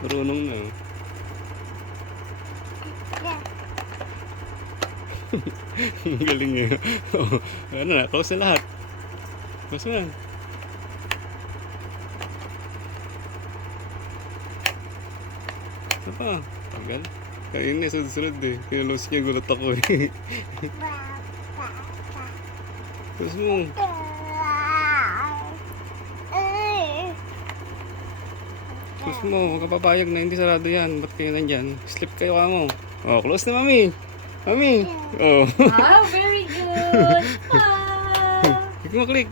Marunong na. Ang galing niya. Oh, ano na, close na lahat. Close na. Ano pa? Tagal. Kaya yun nga, sunod-sunod eh. Kinalose niya, gulat ako eh. Close mo. Close mo, huwag ka papayag na hindi sarado yan. Ba't kayo nandyan? Sleep kayo ka mo. Oh, close na mami. Mami. Oh. Wow, very good. Ah. Click mo, click.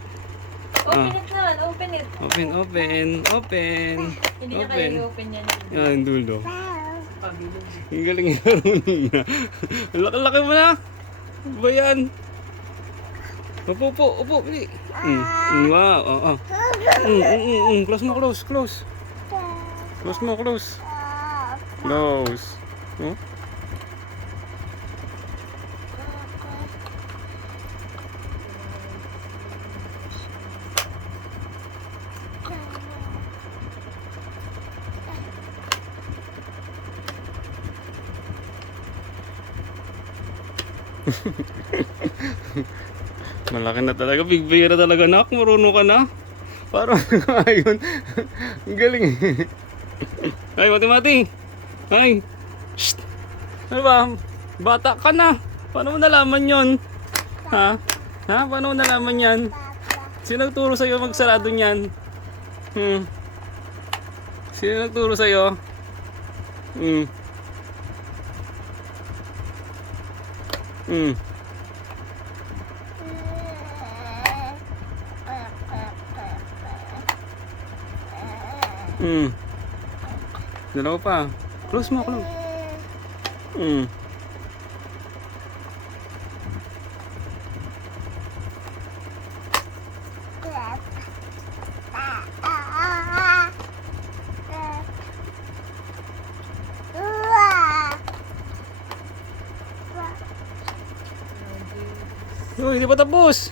Open it naman, open it. Open, open, open. Hindi na kayo i-open yan. Yan, dulo. Pabilog. Ang galing yung marunong na. Ang laki-laki mo na. Ano ba yan? Upo, upo, pili. Wow, oo. Close mo, close, close. Close mo, close. Close. Oh? Malaki na talaga, big boy na talaga nak, marunong ka na. Parang ayun. Ang galing. Ay, mati-mati. Ay. Shh. Ano ba? Bata ka na. Paano mo nalaman 'yon? Ha? Ha? Paano mo nalaman 'yan? Sino nagturo sa iyo magsarado niyan? Sino nagturo sa iyo? Hmm. Dalawa pa. Close mo, close. Uy, hindi pa tapos.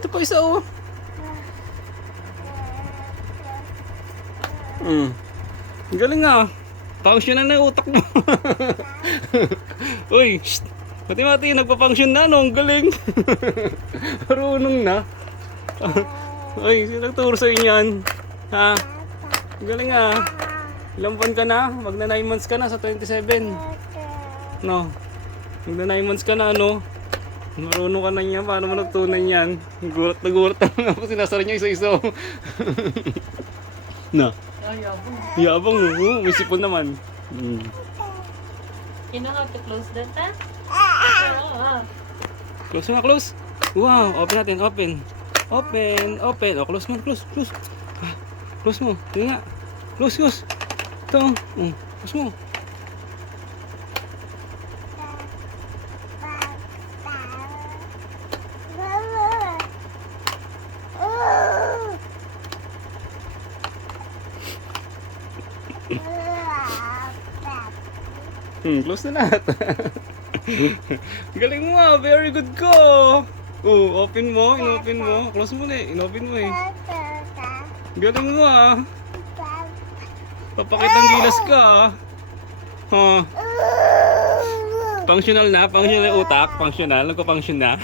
Ito pa isa oh. Ang galing ah. Function na yung utak mo. Uy, shh. Mati-mati, nagpa-function na no. Ang galing. Marunong na. Uy, sino nagturo sa inyan? Ha? Ang galing ah. Ilang buwan ka na? Magna 9 months ka na sa 27. No. Magna 9 months ka na no. Marunong ka na niya. Paano mo natutunan yan? Gulat na gulat na ako. Sinasara niya isa-isa. Na. Ay, yabong. Yabang, may sipon naman. You know how to close that, ha? Close na, close. Wow, open natin, open. Open, open. Oh, close mo, close, close. Close mo, tingnan nga. Close, close. Ito, close mo. Close na lahat. Galing mo ah, very good ko. Oh, open mo, inopen mo. Close mo na eh, inopen mo eh. Galing mo ah. Papakitang gilas ka ah. Huh. Functional na, functional yung utak, functional, nagko-function na.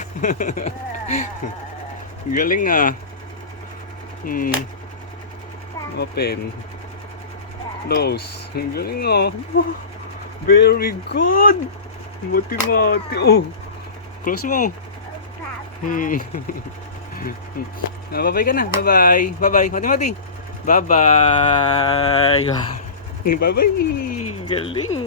Galing ah. Open. Close. Galing ah. Very good! Mati-mati. Oh! Close mo. Bye-bye ka na. Bye-bye. Bye-bye. Mati-mati. Bye-bye. Bye-bye. Galing.